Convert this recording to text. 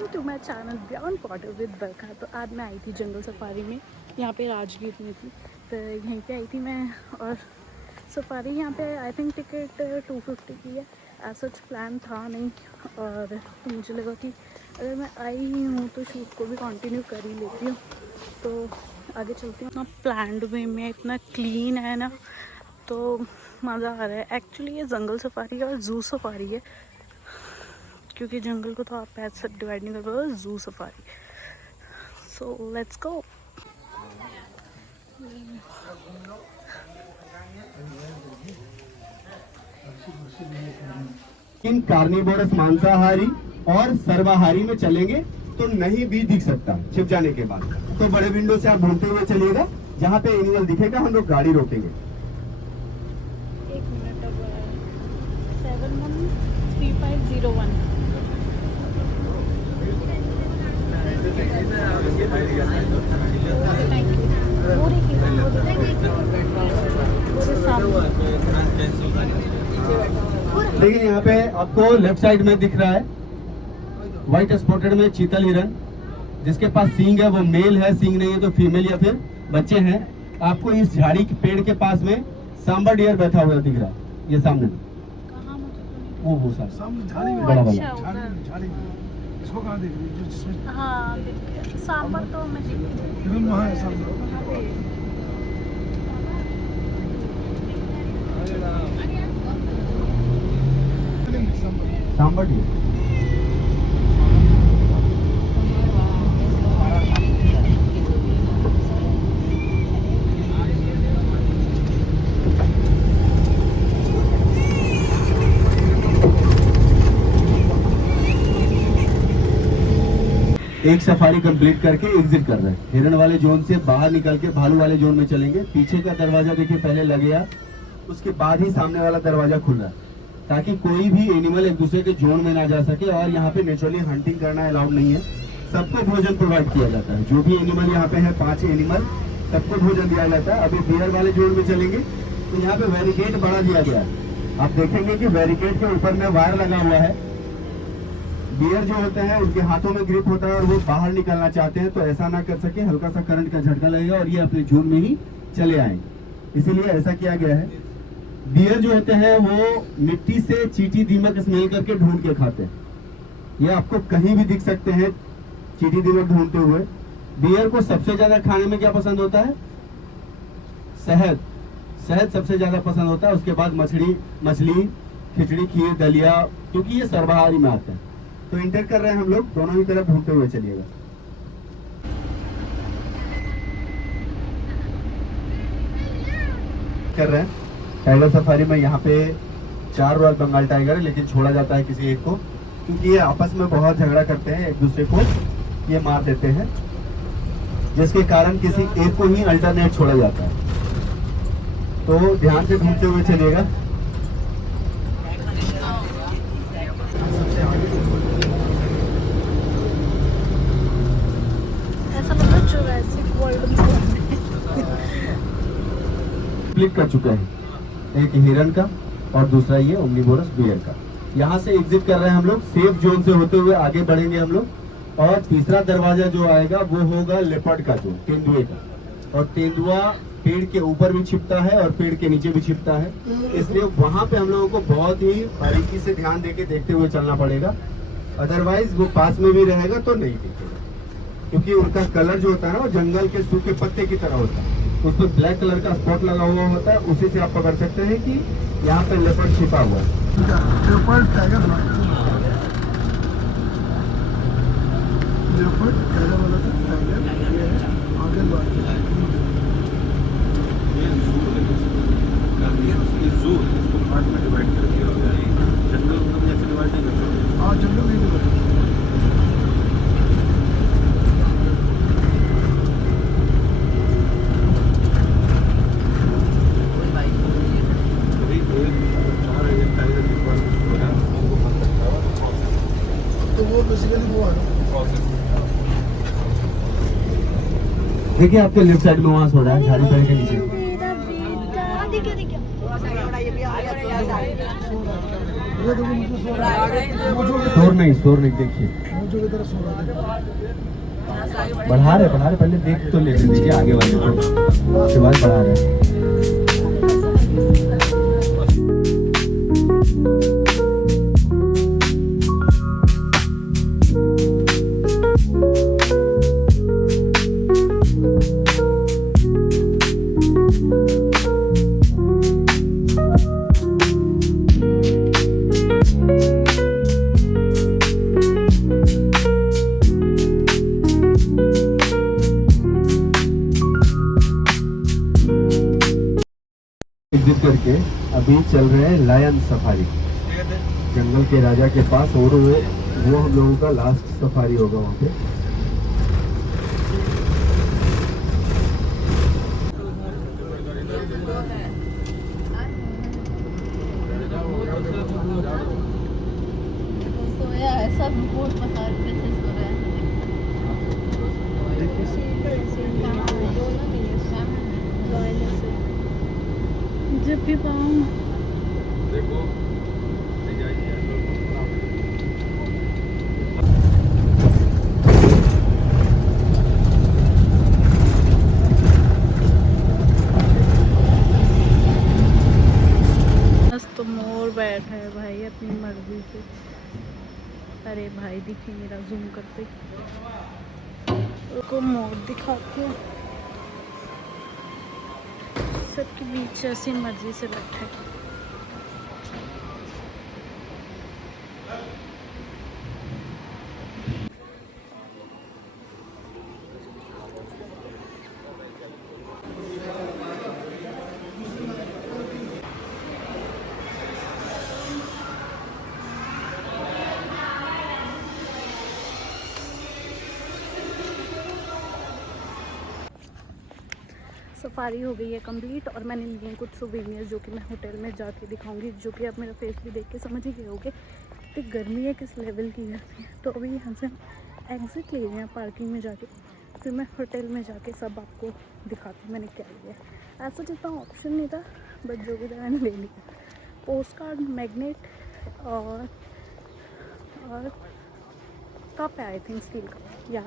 Welcome to my channel beyond border with Barkha. तो आज मैं आई थी जंगल सफारी में, यहाँ पे राजगीर में थी। तो यहीं पे आई थी मैं, और सफारी यहाँ पे आई थिंक टिकट 250 की है। ऐसा कुछ प्लान था नहीं, और तो मुझे लगा कि अगर मैं आई हूँ तो शूट को भी कंटिन्यू कर ही लेती हूँ। तो आगे चलती हूँ। इतना प्लान्ड वे में, इतना क्लीन है ना, तो मज़ा आ रहा है। एक्चुअली ये जंगल सफारी और जू सफारी है, क्योंकि जंगल को तो आप ऐसे डिवाइड नहीं कर पाओगे, zoo safari. So let's go. In carnivorous मांसाहारी और सर्वाहारी में चलेंगे तो नहीं भी दिख सकता छिप जाने के बाद। तो बड़े विंडो से आप ढूंढते हुए चलिएगा, जहाँ पे एनिमल दिखेगा हम लोग गाड़ी रोकेंगे। एक मिनट, अब 713501। देखिए यहाँ पे आपको लेफ्ट साइड में दिख रहा है व्हाइट स्पॉटेड में चीतल हिरन, जिसके पास सींग है वो मेल है, सींग नहीं है तो फीमेल या फिर बच्चे हैं। आपको इस झाड़ी के पेड़ के पास में सांबर डियर बैठा हुआ दिख रहा है, ये सामने वो सामने बड़ा वाला। इसको कहाँ देख रही है? जिसमें हाँ, सांबर तो मैं वहाँ है सामने। सांबर डियर एक सफारी कंप्लीट करके एग्जिट कर रहे हैं। हिरण वाले जोन से बाहर निकल के भालू वाले जोन में चलेंगे। पीछे का दरवाजा देखिए पहले लगेगा, उसके बाद ही सामने वाला दरवाजा खुल रहा है, ताकि कोई भी एनिमल एक दूसरे के जोन में ना जा सके। और यहाँ पे नेचुरली हंटिंग करना अलाउड नहीं है, सबको भोजन प्रोवाइड किया जाता है। जो भी एनिमल यहाँ पे है 5 एनिमल, सबको भोजन दिया जाता है। अभी बियर वाले जोन में चलेंगे तो यहाँ पे बैरिकेड बढ़ा दिया गया है। आप देखेंगे कि बैरिकेड के ऊपर में वायर लगा हुआ है। बियर जो होते हैं उनके हाथों में ग्रिप होता है और वो बाहर निकलना चाहते हैं, तो ऐसा ना कर सके, हल्का सा करंट का झटका लगेगा और ये अपने जोन में ही चले आएंगे। इसीलिए ऐसा किया गया है। बियर जो होते हैं वो मिट्टी से चींटी दीमक स्मेल करके ढूंढ के खाते हैं। ये आपको कहीं भी दिख सकते हैं चींटी दीमक ढूंढते हुए। बियर को सबसे ज्यादा खाने में क्या पसंद होता है? शहद। शहद सबसे ज्यादा पसंद होता है, उसके बाद मछली, खिचड़ी, खीर, दलिया, क्योंकि ये सर्वाहारी में आते हैं। तो इंटर कर रहे हैं हम लोग, दोनों ही तरफ ढूंढते हुए चलिएगा। कर रहे हैं टाइगर सफारी में। यहाँ पे 4 रॉयल बंगाल टाइगर है, लेकिन छोड़ा जाता है किसी एक को, क्योंकि ये आपस में बहुत झगड़ा करते हैं, एक दूसरे को ये मार देते हैं, जिसके कारण किसी एक को ही अल्टरनेट छोड़ा जाता है। तो ध्यान से ढूंढते हुए चलिएगा। क्लिक कर चुका है, एक हिरन का और दूसरा ये ओमनीवोरस बियर का। यहाँ से एग्जिट कर रहे हैं हम लोग, सेफ जोन से होते हुए आगे बढ़ेंगे हम लोग। और तीसरा दरवाजा जो आएगा वो होगा लेपर्ड का, जो तेंदुए का। और तेंदुआ पेड़ के ऊपर भी छिपता है और पेड़ के नीचे भी छिपता है, इसलिए वहां पे हम लोगों को बहुत ही बारीकी से ध्यान देके देखते हुए चलना पड़ेगा। अदरवाइज वो पास में भी रहेगा तो नहीं दिखेगा, क्योंकि उनका कलर जो होता है ना वो जंगल के सूखे पत्ते की तरह होता है। उसमें ब्लैक कलर का स्पॉट लगा हुआ होता है, उसी से आप पकड़ सकते हैं कि यहाँ पे लेपर्ड छिपा हुआ है। देखिए आपके लेफ्ट साइड में वहाँ सो रहा है, झाड़ी पेड़ के नीचे। ये देखो मुझे सो रहा है मोजो की शोर नहीं देखिए, मोजो की तरह सो रहा है बढ़ा रहे पहले देख तो लेने दीजिए आगे वाले को, उसके बाद बढ़ा रहे। एग्जिट करके अभी चल रहे हैं लायन सफारी, जंगल के राजा के पास, और वो हम लोगों का लास्ट सफारी होगा वहाँ पे। सोया है सब रिपोर्ट बता रहे थे सो रहा है जब भी पाऊँ तो मोर बैठा है भाई अपनी मर्जी से। अरे भाई दिखे मेरा जूम करते को मोर दिखाते हैं, सबके बीच ऐसी मर्जी से बैठा है। सफारी हो गई है कंप्लीट और मैंने लिए हैं कुछ सोवेनियर्स जो कि मैं होटल में जाके दिखाऊंगी, जो कि आप मेरा फेस भी देख के समझ ही गए होगे कि गर्मी है किस लेवल की गर्मी है। तो अभी यहाँ से हम एग्जिट ले रहे हैं पार्किंग में जाके, फिर मैं होटल में जाके सब आपको दिखाती हूँ मैंने क्या लिया है। ऐसा जितना ऑप्शन नहीं था बट जो भी था मैंने ले लिया। पोस्ट कार्ड, मैग्नेट और कप है आई थिंक स्टील का, या